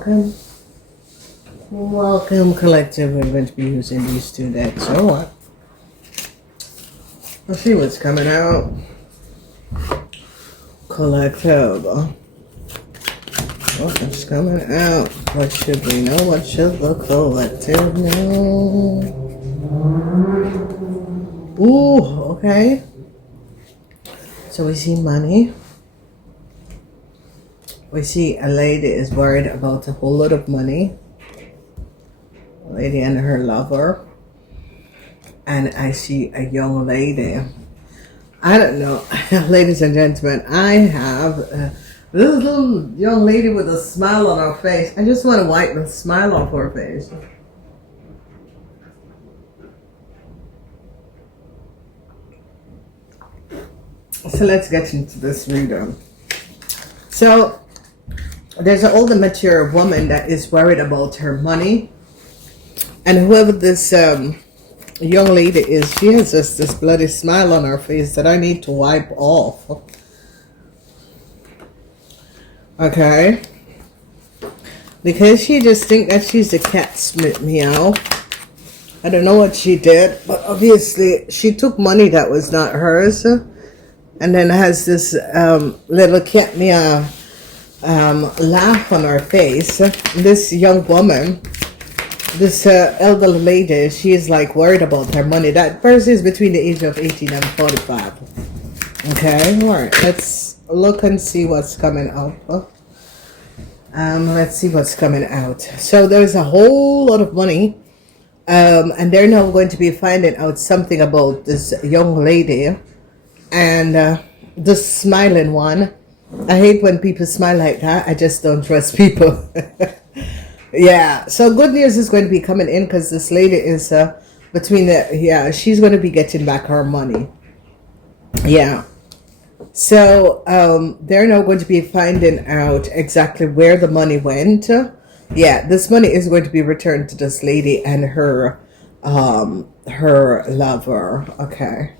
welcome. Welcome, collective. We're going to be using these two decks. So what? Let's see what's coming out. Collective. What's coming out? What should we know? What should the collective know? Ooh, okay. So we see money. We see a lady is worried about a whole lot of money. A lady and her lover. And I see a young lady. I don't know. Ladies and gentlemen, I have this little young lady with a smile on her face. I just want to wipe the smile off her face. So let's get into this reading. So there's an older mature woman that is worried about her money. And whoever this young lady is, she has just this bloody smile on her face that I need to wipe off. Okay. Because she just think that she's a cat Smith meow. I don't know what she did, but obviously she took money that was not hers. And then has this little cat meow laugh on her face. This young woman, this elderly lady, she is like worried about her money. That person is between the age of 18 and 45. Okay, all right. Let's look and see what's coming up. Let's see what's coming out. So there's a whole lot of money. And they're now going to be finding out something about this young lady. And this smiling one. I hate when people smile like that. I just don't trust people. Yeah, so good news is going to be coming in because this lady is between the, she's going to be getting back her money. Yeah. So they're now going to be finding out exactly where the money went. Yeah, this money is going to be returned to this lady and her lover. Okay.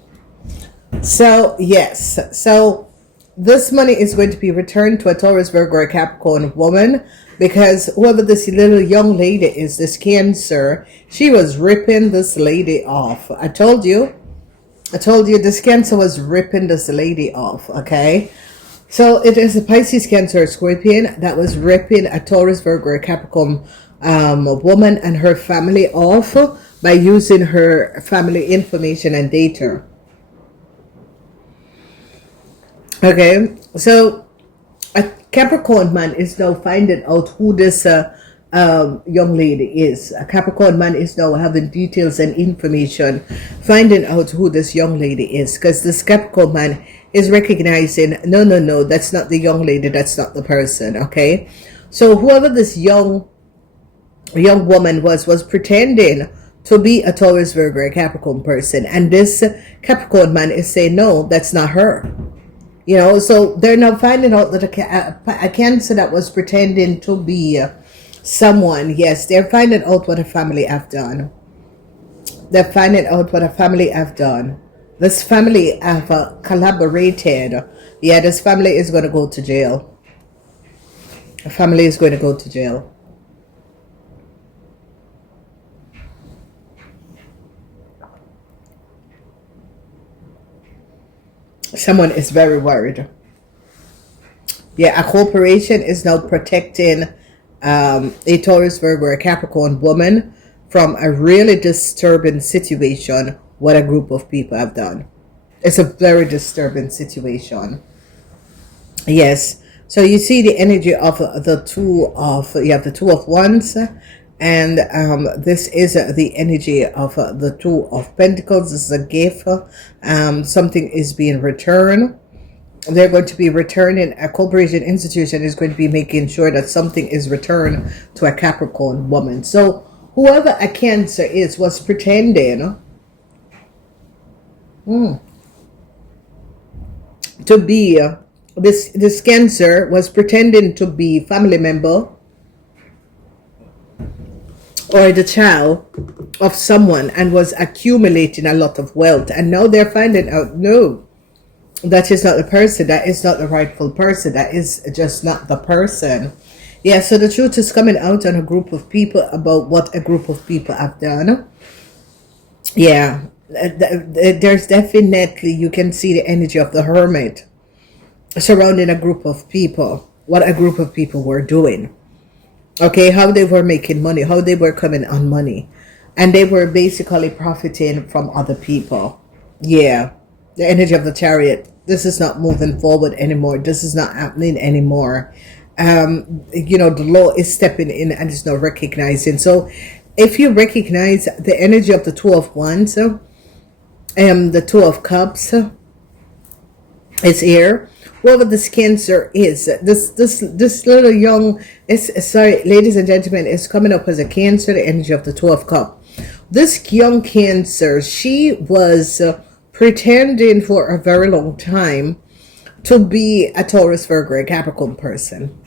So yes, so this money is going to be returned to a Taurus, Virgo, or Capricorn woman, because whoever this little young lady is, this Cancer, she was ripping this lady off. I told you this Cancer was ripping this lady off. Okay, so it is a Pisces, Cancer, Scorpion that was ripping a Taurus, Virgo, or Capricorn woman and her family off by using her family information and data. Okay, so a Capricorn man is now finding out who this young lady is. A Capricorn man is now having details and information, finding out who this young lady is, because this Capricorn man is recognizing, no, that's not the young lady, that's not the person. Okay, so whoever this young woman was pretending to be a Taurus, Virgo, or Capricorn person, and this Capricorn man is saying, no, that's not her. You know, so they're now finding out that a Cancer that was pretending to be someone, yes, they're finding out what a family have done. They're finding out what a family have done. This family have collaborated. Yeah, this family is going to go to jail. A family is going to go to jail. Someone is very worried. Yeah, a corporation is now protecting a Taurus, Virgo, or Capricorn woman from a really disturbing situation what a group of people have done. It's a very disturbing situation. Yes. So you see the energy of the two of wands, and this is the energy of the Two of Pentacles. This is a gift. Something is being returned. They're going to be returning. A corporation institution is going to be making sure that something is returned to a Capricorn woman. So whoever a Cancer is was pretending to be this Cancer was pretending to be family member or the child of someone and was accumulating a lot of wealth, and now they're finding out, no, that is not the person, that is not the rightful person, that is just not the person. Yeah, so the truth is coming out on a group of people about what a group of people have done. Yeah, there's definitely, you can see the energy of the hermit surrounding a group of people, what a group of people were doing. Okay, how they were making money, how they were coming on money. And they were basically profiting from other people. Yeah, the energy of the chariot. This is not moving forward anymore. This is not happening anymore. The law is stepping in and is not recognizing. So if you recognize the energy of the Two of Wands, the Two of Cups is here. Whoever this Cancer is, this little young, sorry, ladies and gentlemen, is coming up as a Cancer, the energy of the Two of Cups. This young Cancer, she was pretending for a very long time to be a Taurus, Virgo, Capricorn person.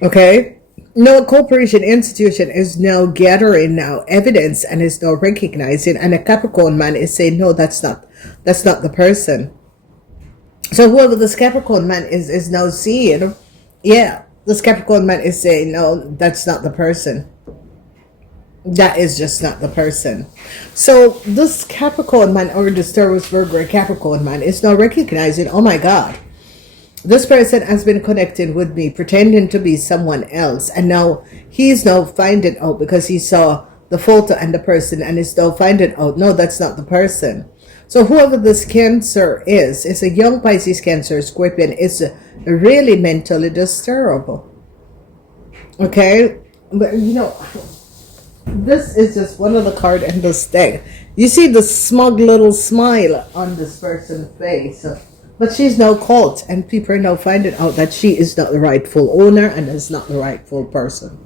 Okay? No, a corporation institution is now gathering now evidence and is now recognizing, and a Capricorn man is saying, no, that's not the person. So whoever this Capricorn man is now seeing, yeah, this Capricorn man is saying, no, that's not the person. That is just not the person. So this Capricorn man, or the Taurus, Virgo, Capricorn man, is now recognizing, oh my God, this person has been connecting with me, pretending to be someone else. And now he's now finding out, because he saw the photo and the person, and is now finding out, no, that's not the person. So whoever this Cancer is a young Pisces, Cancer, Scorpion, is really mentally disturbed. Okay? But this is just one of the cards in this deck. You see the smug little smile on this person's face. But she's now caught, and people are now finding out that she is not the rightful owner and is not the rightful person.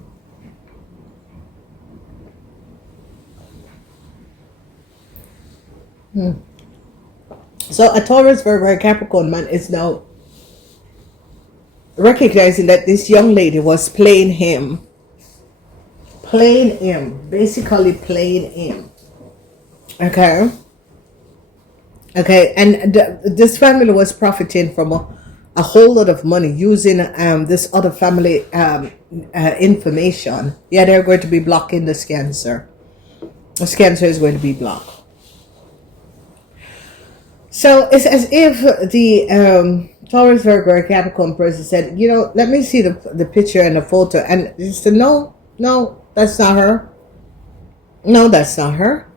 So a Taurus, Virgo, Capricorn man is now recognizing that this young lady was playing him, basically playing him. Okay, and this family was profiting from a whole lot of money using this other family information. Yeah, they're going to be blocking this Cancer. This Cancer is going to be blocked. So it's as if the Taurus, Virgo, Capricorn person said, let me see the picture and the photo. And he said, no, that's not her. No, that's not her.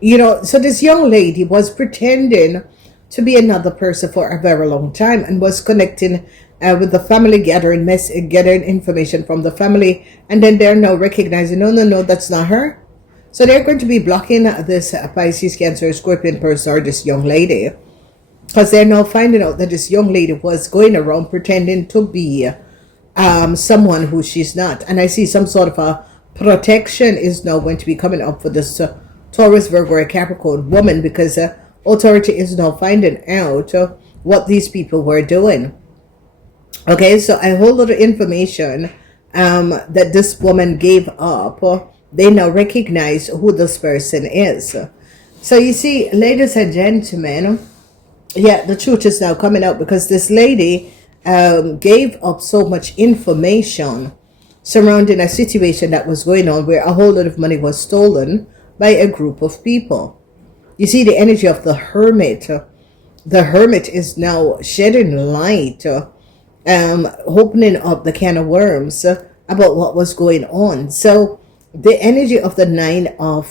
So this young lady was pretending to be another person for a very long time, and was connecting with the family, gathering information from the family. And then they're now recognizing, no, that's not her. So they're going to be blocking this Pisces, Cancer, Scorpion person, or this young lady, because they're now finding out that this young lady was going around pretending to be someone who she's not. And I see some sort of a protection is now going to be coming up for this Taurus, Virgo, or Capricorn woman, because authority is now finding out what these people were doing. Okay, so a whole lot of information that this woman gave up. They now recognize who this person is. So you see, ladies and gentlemen, yeah, the truth is now coming out, because this lady gave up so much information surrounding a situation that was going on, where a whole lot of money was stolen by a group of people. You see the energy of the Hermit. The Hermit is now shedding light, opening up the can of worms about what was going on. So the energy of the Nine of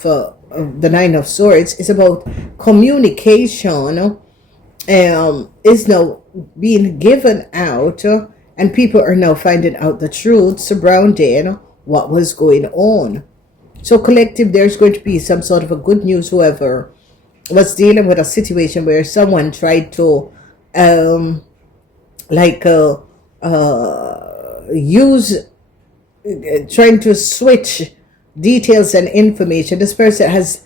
Swords is about communication. Is now being given out, and people are now finding out the truth surrounding what was going on. So collective, there's going to be some sort of a good news. Whoever was dealing with a situation where someone tried to trying to switch details and information. This person has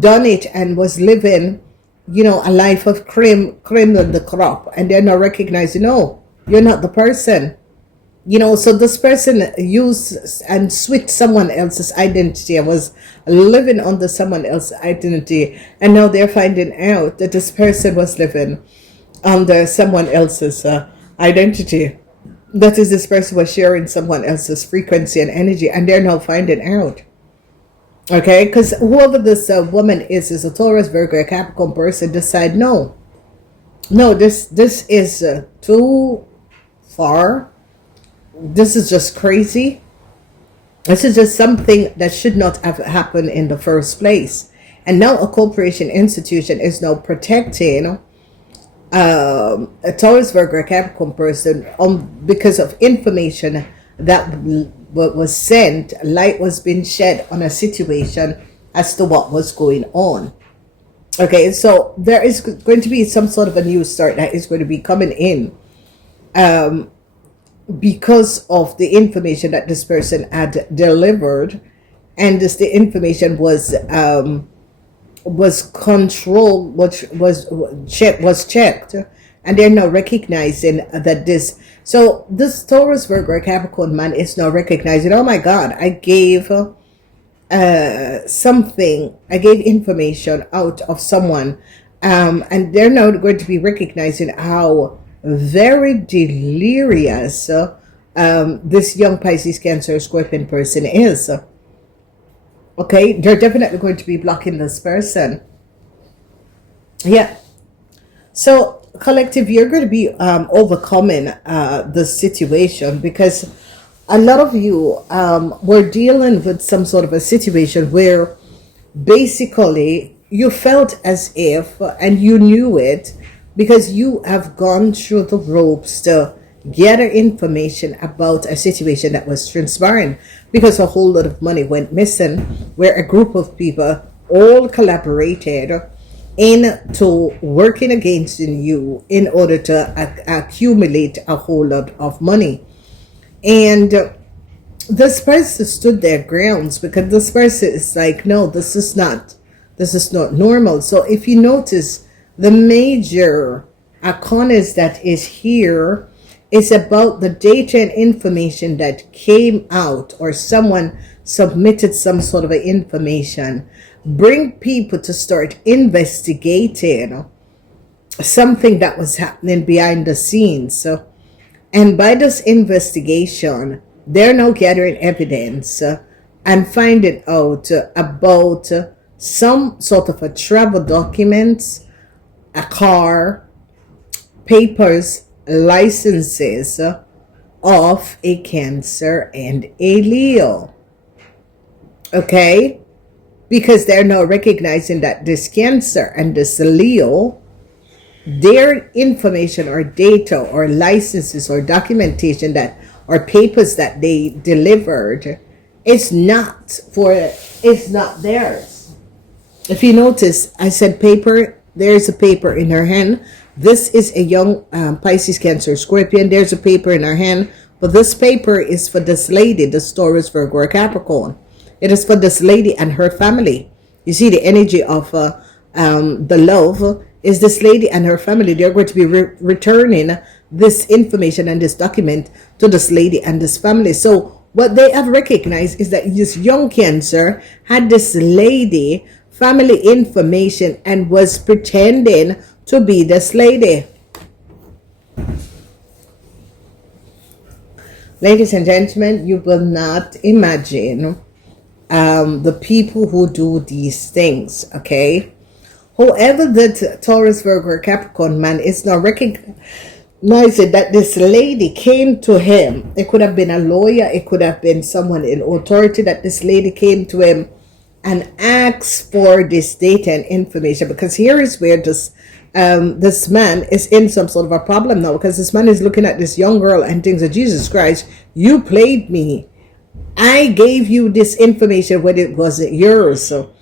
done it and was living, a life of cream on the crop, and they're not recognizing, no, you're not the person. So this person used and switched someone else's identity and was living under someone else's identity, and now they're finding out that this person was living under someone else's identity. That is, this person was sharing someone else's frequency and energy, and they're now finding out. Okay, because whoever this woman is a Taurus, Virgo, a Capricorn person, decide no, this is too far. This is just crazy. This is just something that should not have happened in the first place. And now a corporation institution is now protecting a Taurus, Virgo, Capricorn person because of information that was sent. Light was being shed on a situation as to what was going on. Okay, so there is going to be some sort of a new start that is going to be coming in because of the information that this person had delivered, and the information was controlled, which was checked, and they're now recognizing that this Taurus, Virgo, Capricorn man is now recognizing, oh my God, I gave information out of someone, and they're now going to be recognizing how very delirious this young Pisces, Cancer, Scorpion person is. Okay, they're definitely going to be blocking this person. Yeah. So, collective, you're going to be overcoming the situation, because a lot of you were dealing with some sort of a situation where basically you felt as if, and you knew it, because you have gone through the ropes to gather information about a situation that was transpiring, because a whole lot of money went missing, where a group of people all collaborated into working against you in order to accumulate a whole lot of money. And this person stood their grounds, because this person is like, no, this is not normal. So if you notice, the major arcana that is here is about the data and information that came out, or someone submitted some sort of information. Bring people to start investigating something that was happening behind the scenes. So, and by this investigation, they're now gathering evidence and finding out about some sort of a travel documents, a car, papers, licenses of a Cancer and a Leo. Okay? Because they're now recognizing that this Cancer and this Leo, their information or data or licenses or documentation that or papers that they delivered is not theirs. If you notice, I said paper. There's a paper in her hand. This is a young Pisces, Cancer, Scorpion. There's a paper in her hand, but this paper is for this lady, the Taurus, Virgo, or Capricorn. It is for this lady and her family. You see the energy of the love is this lady and her family. They're going to be returning this information and this document to this lady and this family. So what they have recognized is that this young Cancer had this lady family information and was pretending to be this lady. Ladies and gentlemen, you will not imagine the people who do these things, okay? Whoever the Taurus, Virgo, or Capricorn man is now recognizing that this lady came to him. It could have been a lawyer, it could have been someone in authority, that this lady came to him and asked for this data and information, because here is where this man is in some sort of a problem now, because this man is looking at this young girl and thinks that, Jesus Christ, you played me. I gave you this information when it wasn't yours. So,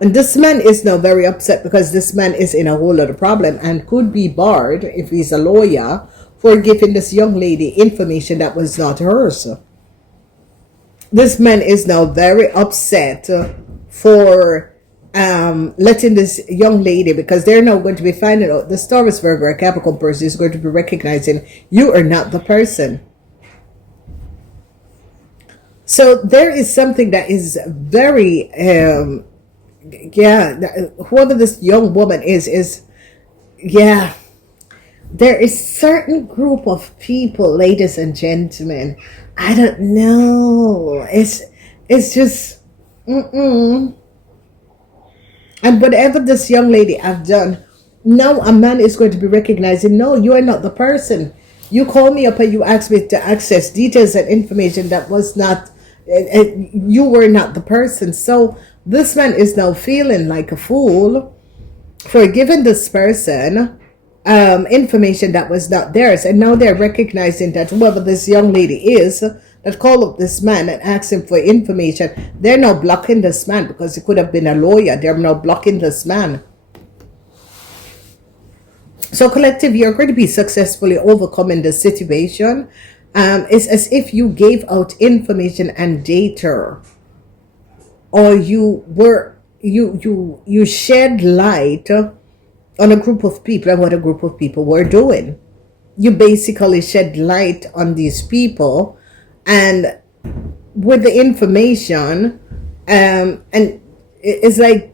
and this man is now very upset, because this man is in a whole lot of problem and could be barred, if he's a lawyer, for giving this young lady information that was not hers. This man is now very upset for letting this young lady, because they're now going to be finding out the Taurus, Virgo, or Capricorn person is going to be recognizing you are not the person. So there is something that is very whoever this young woman is there is certain group of people, ladies and gentlemen. I don't know. It's just mm-mm. And whatever this young lady have done, now a man is going to be recognizing, no, you are not the person. You call me up and you ask me to access details and information that was not, you were not the person. So this man is now feeling like a fool for giving this person information that was not theirs. And now they're recognizing that whoever this young lady is that called up this man and asked him for information, they're now blocking this man because he could have been a lawyer. They're now blocking this man. So collective, you're going to be successfully overcoming the situation. It's as if you gave out information and data, or you shed light on a group of people and what a group of people were doing. You basically shed light on these people, and with the information, and it's like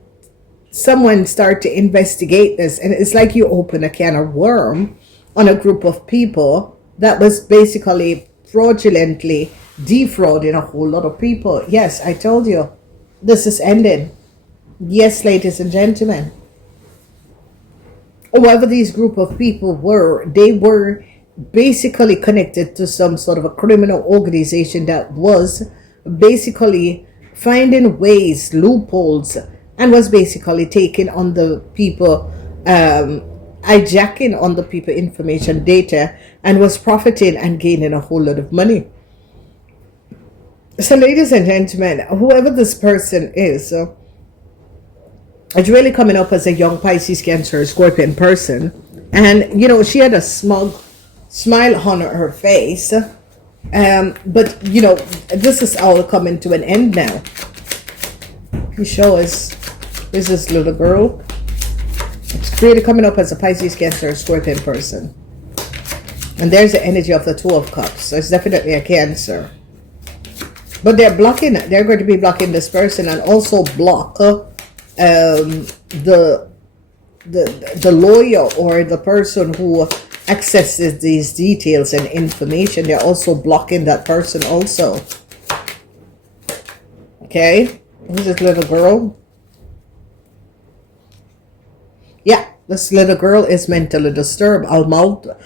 someone start to investigate this, and it's like you open a can of worm on a group of people that was basically fraudulently defrauding a whole lot of people. Yes, I told you, this is ending. Yes, ladies and gentlemen. Whoever these group of people were, they were basically connected to some sort of a criminal organization that was basically finding ways, loopholes, and was basically taking on the people, hijacking on the people information, data, and was profiting and gaining a whole lot of money. So ladies and gentlemen, whoever this person is, it's really coming up as a young Pisces, Cancer, Scorpion person. And, you know, she had a smug smile on her face. But, you know, this is all coming to an end now. You show us, is this little girl? It's really coming up as a Pisces, Cancer, Scorpion person. And there's the energy of the Two of Cups. So it's definitely a Cancer. But they're blocking, they're going to be blocking this person and also block the lawyer or the person who accesses these details and information. They're also blocking that person also. Okay, who's this little girl? Yeah, this little girl is mentally disturbed. Ammalato.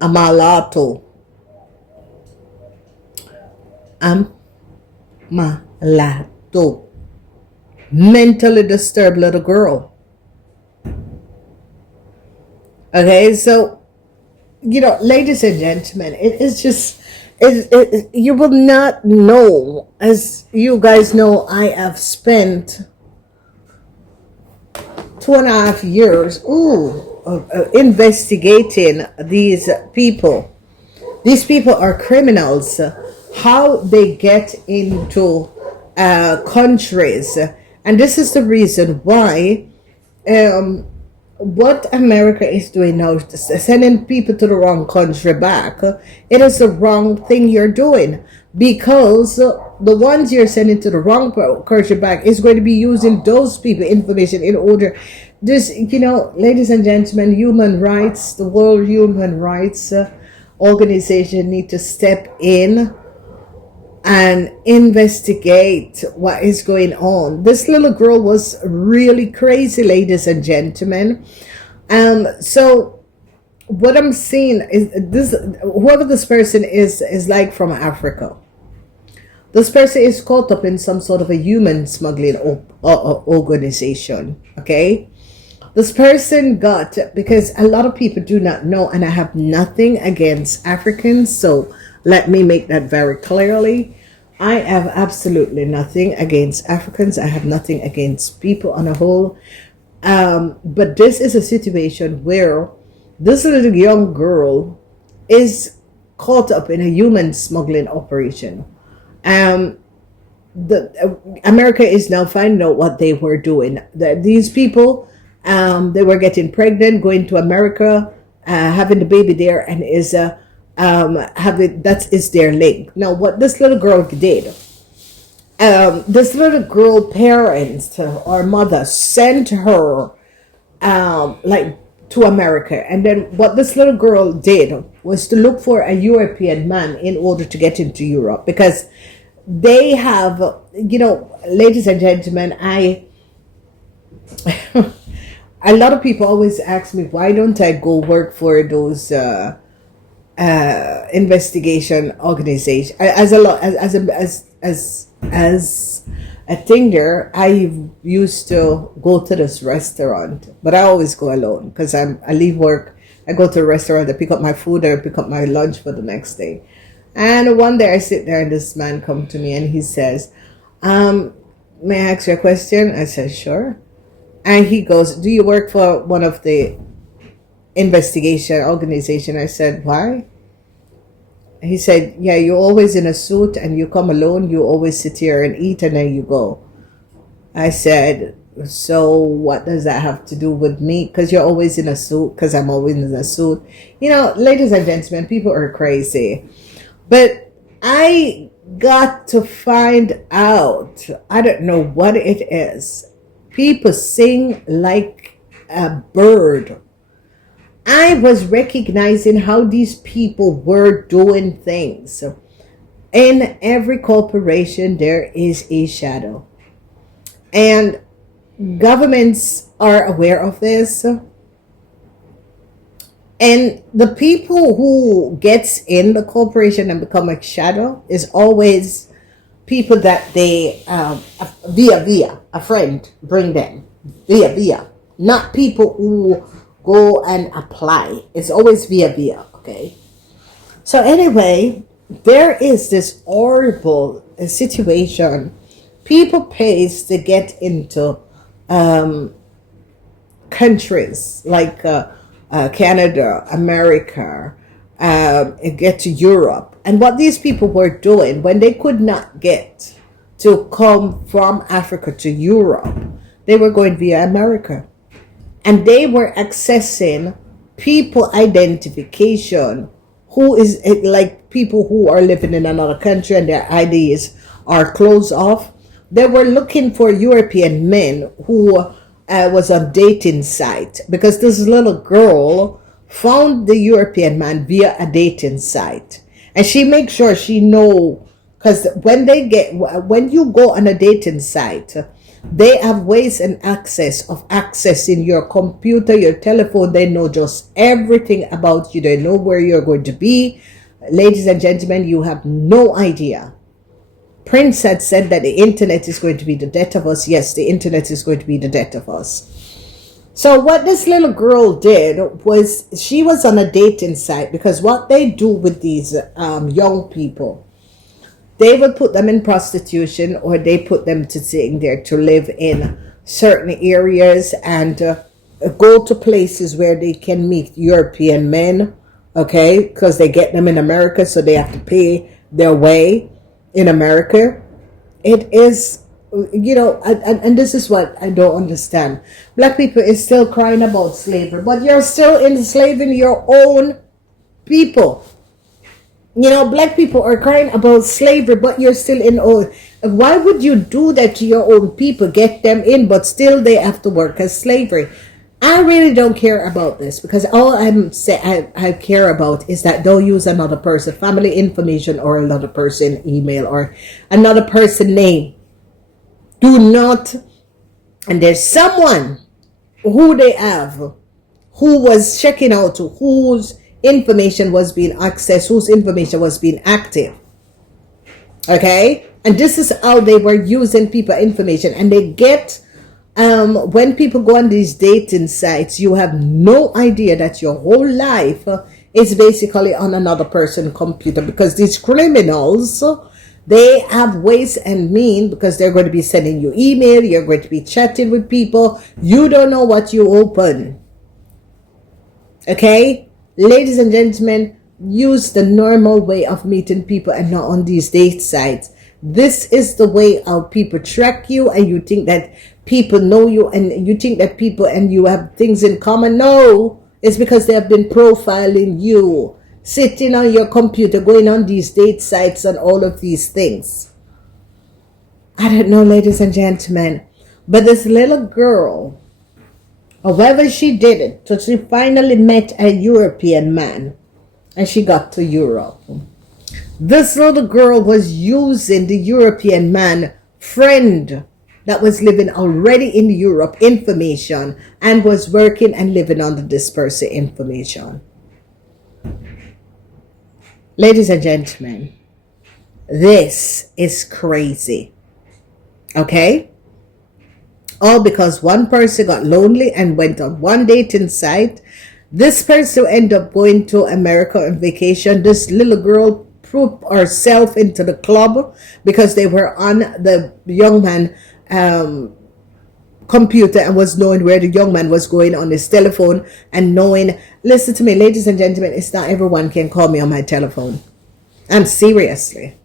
Ammalato. Mentally disturbed little girl. Okay, so, you know, ladies and gentlemen, it is just, you will not know. As you guys know, I have spent 2.5 years investigating these people. These people are criminals. How they get into countries. And this is the reason why what America is doing now, sending people to the wrong country back, it is the wrong thing you're doing, because the ones you're sending to the wrong country back is going to be using those people information in order. This, you know, ladies and gentlemen, human rights, the World Human Rights Organization need to step in and investigate what is going on. This little girl was really crazy, ladies and gentlemen. So what I'm seeing is this: whoever this person is like from Africa. This person is caught up in some sort of a human smuggling organization. Okay, this person got, because a lot of people do not know, and I have nothing against Africans, so let me make that very clearly. I have absolutely nothing against Africans. I have nothing against people on a whole. But this is a situation where this little young girl is caught up in a human smuggling operation. America is now finding out what they were doing. These people, they were getting pregnant, going to America, having the baby there, and is that is their link. Now, what this little girl did, this little girl parents or mother sent her like to America. And then what this little girl did was to look for a European man in order to get into Europe, because they have, you know, ladies and gentlemen, a lot of people always ask me, why don't I go work for those investigation organization? As a thing there, I used to go to this restaurant, but I always go alone because I leave work, I go to the restaurant, I pick up my food, I pick up my lunch for the next day. And one day I sit there and this man come to me and he says, may I ask you a question? I said, sure. And he goes, do you work for one of the investigation organization? I said, why? He said, yeah, you're always in a suit and you come alone, you always sit here and eat and then you go. I said, so what does that have to do with me? Because you're always in a suit, because I'm always in a suit. You know, ladies and gentlemen, people are crazy. But I got to find out, I don't know what it is. People sing like a bird. I was recognizing how these people were doing things. In every corporation, there is a shadow. And governments are aware of this. And the people who gets in the corporation and become a shadow is always people that they, via, a friend, bring them. Via. Not people who go and apply. It's always via, okay? So anyway, there is this horrible situation. People pays to get into countries like Canada, America, get to Europe. And what these people were doing when they could not get to come from Africa to Europe, they were going via America. And they were accessing people identification, who is like people who are living in another country and their IDs are closed off. They were looking for European men who was on dating site, because this little girl found the European man via a dating site. And she makes sure she know, because when you go on a dating site, they have ways and access of accessing your computer, your telephone. They know just everything about you. They know where you're going to be. Ladies and gentlemen, you have no idea. Prince had said that the internet is going to be the death of us. Yes, the internet is going to be the death of us. So what this little girl did was, she was on a dating site, because what they do with these young people, they would put them in prostitution, or they put them to sitting there to live in certain areas and go to places where they can meet European men, okay? Because they get them in America, so they have to pay their way in America. It is, you know, and this is what I don't understand. Black people is still crying about slavery, but you're still enslaving your own people. You know, black people are crying about slavery, but you're still in own. Why would you do that to your own people? Get them in, but still they have to work as slavery. I really don't care about this, because all I care about is that don't use another person family information, or another person email, or another person name. Do not. And there's someone who they have who was checking out whose information was being accessed, whose information was being active. Okay? And this is how they were using people information. And they get, when people go on these dating sites, you have no idea that your whole life is basically on another person's computer, because these criminals, they have ways and means, because they're going to be sending you email, you're going to be chatting with people, you don't know what you open. Okay? Ladies and gentlemen, use the normal way of meeting people and not on these date sites. This is the way how people track you, and you think that people know you, and you think that people and you have things in common. No, it's because they have been profiling you, sitting on your computer, going on these date sites and all of these things. I don't know, ladies and gentlemen, but this little girl, However she did it, so she finally met a European man and she got to Europe. This little girl was using the European man friend that was living already in Europe information and was working and living under this person information. Ladies and gentlemen, this is crazy. Okay? All because one person got lonely and went on one dating site. This person ended up going to America on vacation. This little girl put herself into the club because they were on the young man computer and was knowing where the young man was going on his telephone and knowing. Listen to me, ladies and gentlemen, it's not everyone can call me on my telephone. I'm seriously.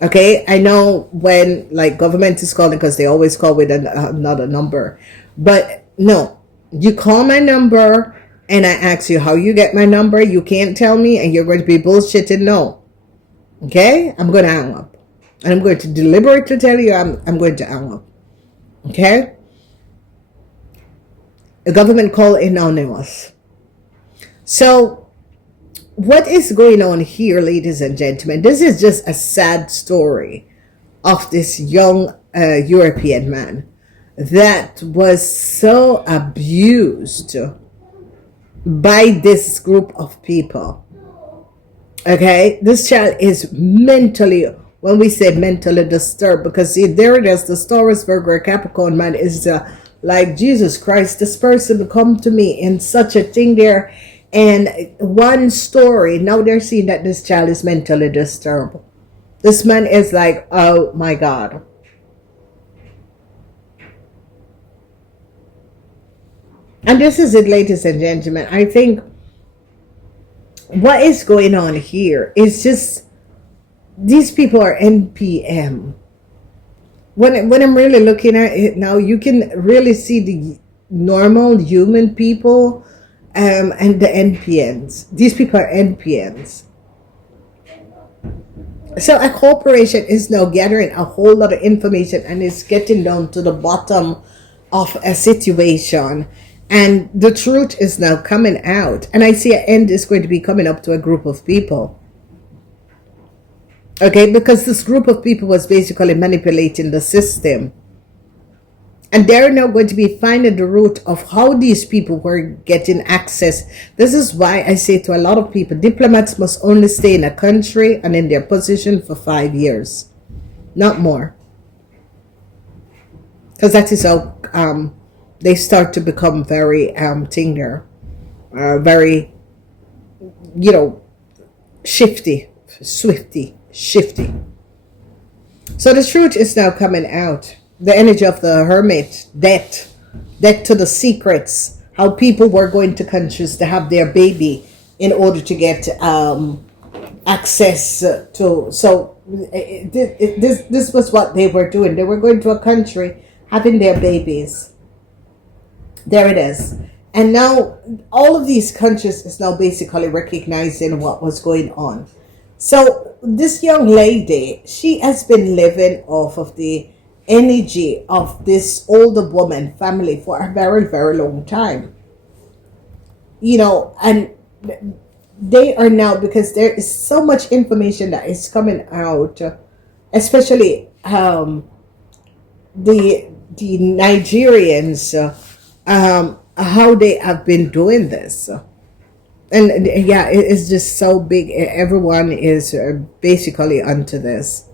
Okay, I know when like government is calling because they always call with another number, but no, you call my number and I ask you how you get my number, you can't tell me and you're going to be bullshitting. No. Okay, I'm going to hang up and I'm going to deliberately tell you I'm going to hang up. Okay, the government call anonymous. So what is going on here, ladies and gentlemen? This is just a sad story of this young European man that was so abused by this group of people. Okay, this child is mentally, when we say mentally disturbed, because see, there it is, the Taurus, Virgo, Capricorn man is like, Jesus Christ, this person come to me in such a thing there, and one story, now they're seeing that this child is mentally disturbed. This man is like, oh my God. And this is it, ladies and gentlemen. I think what is going on here is just, these people are NPM. When I'm really looking at it now, you can really see the normal human people and the NPNs. These people are NPNs. So a corporation is now gathering a whole lot of information and is getting down to the bottom of a situation. And the truth is now coming out. And I see an end is going to be coming up to a group of people. Okay, because this group of people was basically manipulating the system. And they're now going to be finding the root of how these people were getting access. This is why I say to a lot of people, diplomats must only stay in a country and in their position for 5 years. Not more. Because that is how they start to become very very, you know, shifty. So the truth is now coming out. The energy of the hermit, death to the secrets, how people were going to countries to have their baby in order to get access to. So this was what they were doing. They were going to a country, having their babies. There it is. And now all of these countries is now basically recognizing what was going on. So this young lady, she has been living off of the energy of this older woman family for a very, very long time. You know, and they are now, because there is so much information that is coming out, especially the Nigerians, how they have been doing this. And yeah, it's just so big. Everyone is basically onto this.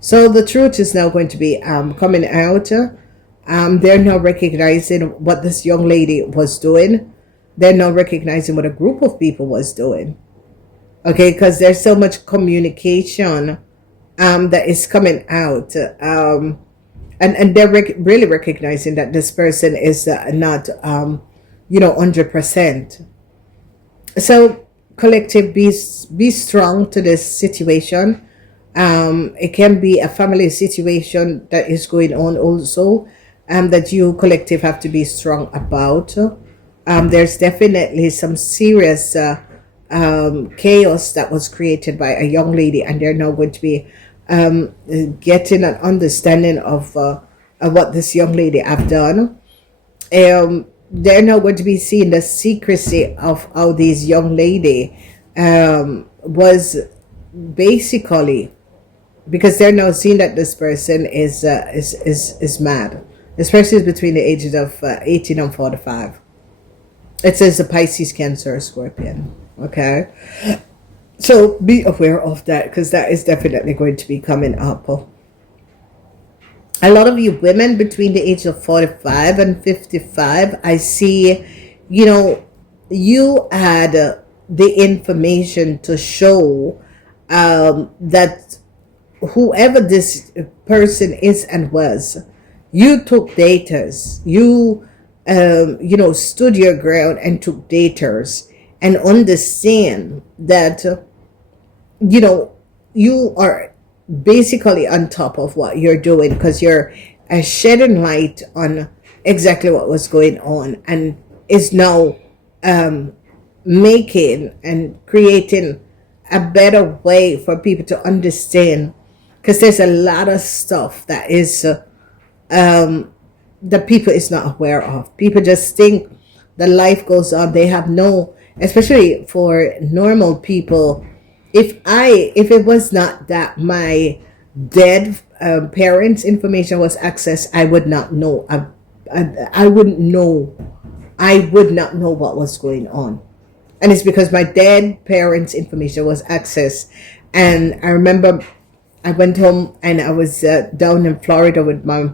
So the truth is now going to be coming out. They're now recognizing what this young lady was doing. They're now recognizing what a group of people was doing. Okay, because there's so much communication that is coming out. And they're really recognizing that this person is not, 100%. So collective, be strong to this situation. It can be a family situation that is going on also, that you collective have to be strong about. There's definitely some serious chaos that was created by a young lady, and they're now going to be getting an understanding of what this young lady have done. they're now going to be seeing the secrecy of how this young lady was basically, because they're now seeing that this person is mad. This person is between the ages of 18 and 45. It says a Pisces, Cancer, or Scorpion. Okay, so be aware of that, because that is definitely going to be coming up. A lot of you women between the age of 45 and 55, I see, you had the information to show that whoever this person is and was, you took datas, you stood your ground and took datas, and understand that you are basically on top of what you're doing, because you're shedding light on exactly what was going on, and is now making and creating a better way for people to understand, because there's a lot of stuff that is that people is not aware of. People just think the life goes on. They have no, especially for normal people, if it was not that my dead parents' information was accessed, I would not know. I wouldn't know. I would not know what was going on, and it's because my dead parents' information was accessed. And I remember I went home and I was down in Florida with my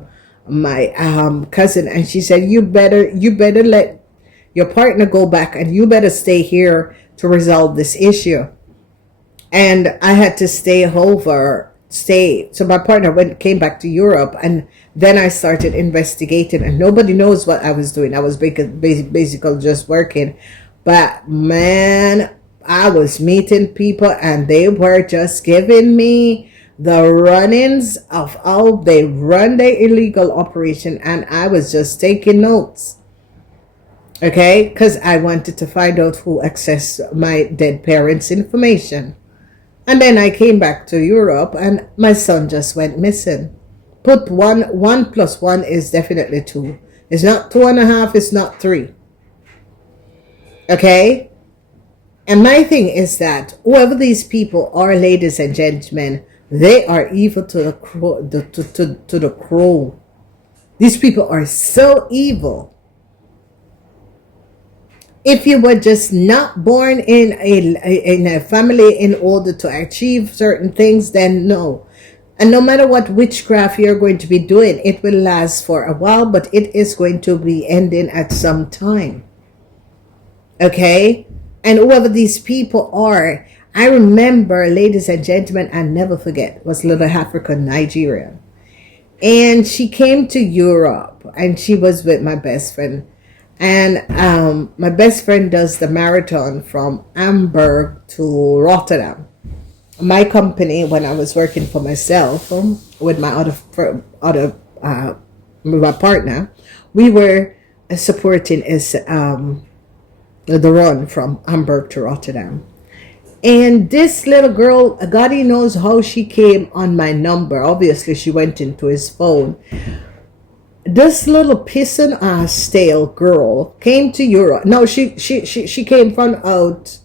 cousin, and she said, "You better let your partner go back, and you better stay here to resolve this issue." And I had to stay. So my partner came back to Europe, and then I started investigating, and nobody knows what I was doing. I was basically just working. But man, I was meeting people, and they were just giving me the run-ins of how they run their illegal operation, and I was just taking notes. Okay, because I wanted to find out who accessed my dead parents' information. And then I came back to Europe, and my son just went missing. Put one plus one is definitely two. It's not 2.5, it's not 3. Okay? And my thing is that whoever these people are, ladies and gentlemen, they are evil to the crow. To the crow. These people are so evil. If you were just not born in a family in order to achieve certain things, then no. And no matter what witchcraft you're going to be doing, it will last for a while, but it is going to be ending at some time. Okay? And whoever these people are, I remember, ladies and gentlemen, I never forget, was little African Nigerian. And she came to Europe, and she was with my best friend. And my best friend does the marathon from Hamburg to Rotterdam. My company, when I was working for myself with my my partner, we were supporting the run from Hamburg to Rotterdam. And this little girl, God knows how she came on my number. Obviously, she went into his phone. This little pissing ass stale girl came to Europe. No, she came from out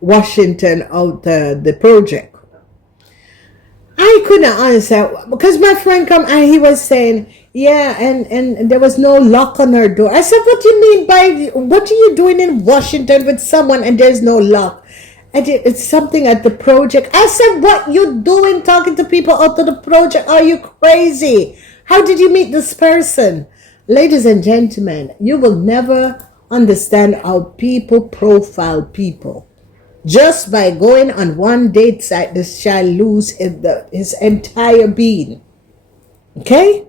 Washington, out the project. I couldn't understand, because my friend come and he was saying, yeah, and there was no lock on her door. I said, what do you mean by, what are you doing in Washington with someone and there's no lock? It's something at the project. I said, what you doing talking to people out of the project? Are you crazy? How did you meet this person? Ladies and gentlemen, you will never understand how people profile people. Just by going on one date site, this shall lose his entire being. Okay?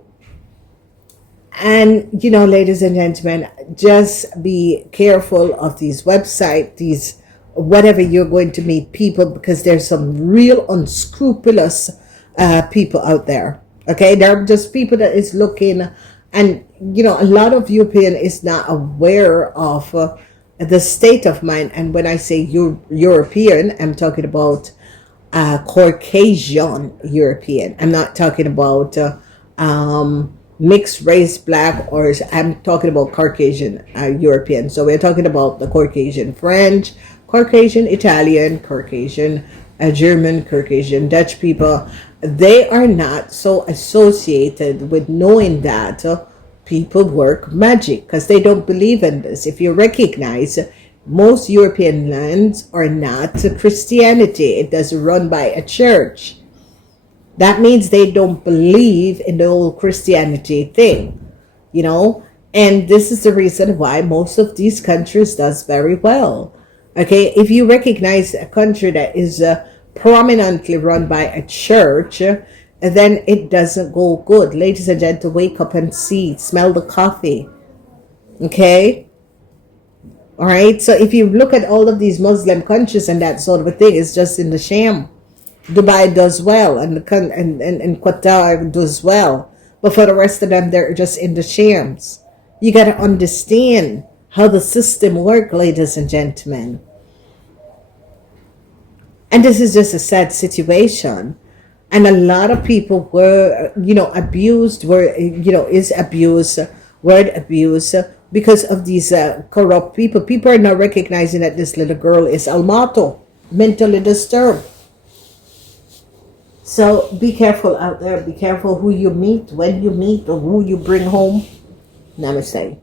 And, ladies and gentlemen, just be careful of these websites, whatever you're going to meet people, because there's some real unscrupulous people out there. Okay, there are just people that is looking, and a lot of European is not aware of the state of mind. And when I say European, I'm talking about Caucasian European. I'm not talking about mixed race black, or I'm talking about Caucasian European. So we're talking about the Caucasian French, Caucasian Italian, Caucasian German, Caucasian Dutch people. They are not so associated with knowing that people work magic, because they don't believe in this. If you recognize, most European lands are not Christianity. It doesn't run by a church. That means they don't believe in the whole Christianity thing, you know? And this is the reason why most of these countries does very well. Okay, if you recognize a country that is prominently run by a church, then it doesn't go good. Ladies and gentlemen, wake up and see, smell the coffee. Okay? All right, so if you look at all of these Muslim countries and that sort of a thing, it's just in the sham. Dubai does well, and Qatar does well, but for the rest of them, they're just in the shams. You got to understand how the system works, ladies and gentlemen. And this is just a sad situation. And a lot of people were, abused, is abuse, word abuse, because of these corrupt people. People are not recognizing that this little girl is Ammalato, mentally disturbed. So be careful out there. Be careful who you meet, when you meet, or who you bring home. Namaste.